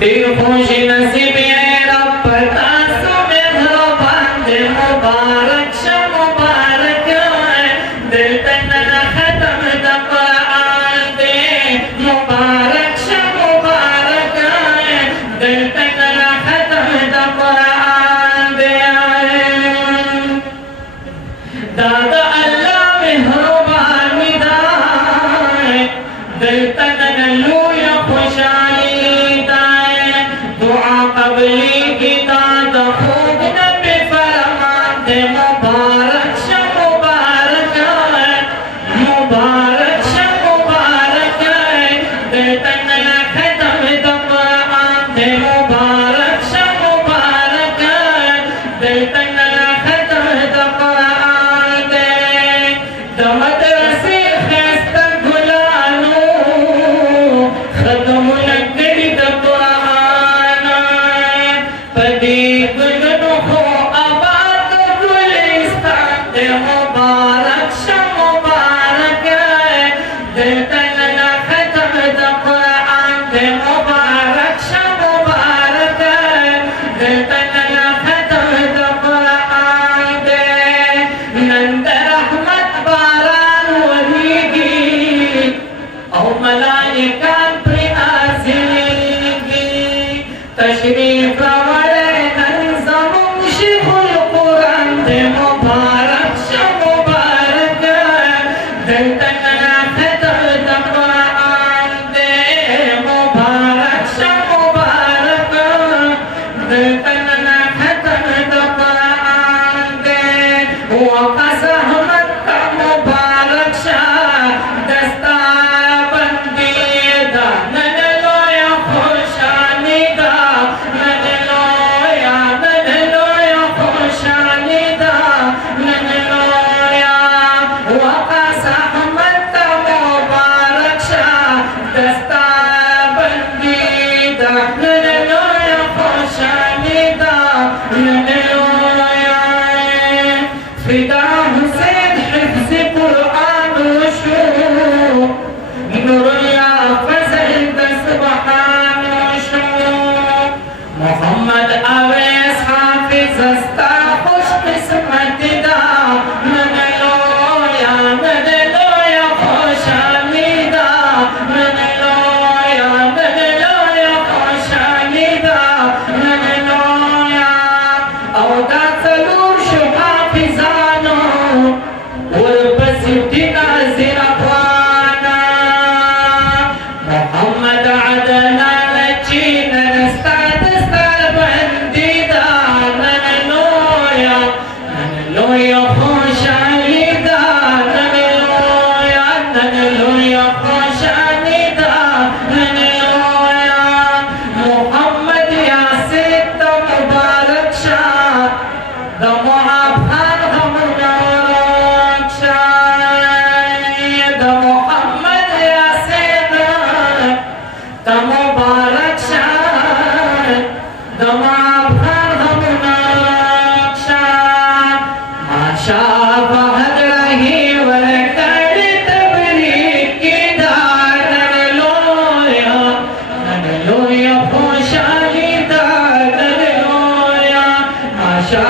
खुश नसीब रब तासो में घरो बंद मुबारक शब मुबारक दिल तन खत्म द कुरान दे मुबारक शब मुबारक दिल तन खत्म द कुरान दे दादा अल्लाह मेहरबानी दाए दिल तन लूया खुशहाली कबली की दाद खूब नबी फरमाते मुबारक शब मुबारक मुबारक शब मुबारक दिल तन खत्म द कुरान दे मुबारक शब मुबारक दिल तन खत्म द कुरान दे दमद रसी खस्ता गुलानो खत्म लगड़ी द मुबारक शब मुबारक दिल तन खत्म द कुरान दे मुबारक शब मुबारक दिल तन खत्म द कुरान दे नंद रहमत बारान वहीगी औ मलाइका प्रियाज़िगी तशरीफ वरे नज़म मुशिकुल कुरान दे मुबारक शब मुबारक दिल तन खत्म द कुरान दे मुबारक शब मुबारक दिल तन खत्म द कुरान दे वक़स अहमद का मुबारक शाह दस्ता बंदी दा नन लोया खुशानी दा नन लोया खुशानी दा नन लोया वक़स अहमद का मुबारक शाह दस्ता बंदी दा नन लोया खुशानी दा नन लोया फिदा हुसैन हिफ्ज़ कुरान शो नूरुल्ला फज़ल दस्तबहान शो मोहम्मद अवैस हाफिज अस्ता खुश किस्मत दा नन लोया खुशानी दा नन लोया खुशानी दा नन लोया औदा तलूर शो हाफिजानो वरबसिटी नाज़िर अफ़वाना मोहम्मद अदनान चीन रस्ता दस्तार बंदी दा नन लोया खुशानी दा नन लोया खुशानी दा नन लोया मोहम्मद यासिर द मुबारक शाह द मुआफ़ान हम मुबारक शाह द मोहम्मद यासिर द मुबारक शाह द मुआफ़ान हम मुबारक शाह माशा बहद रही वरकड़ तबरीक की दार नन लोया खुशानी दार नन लोया माशा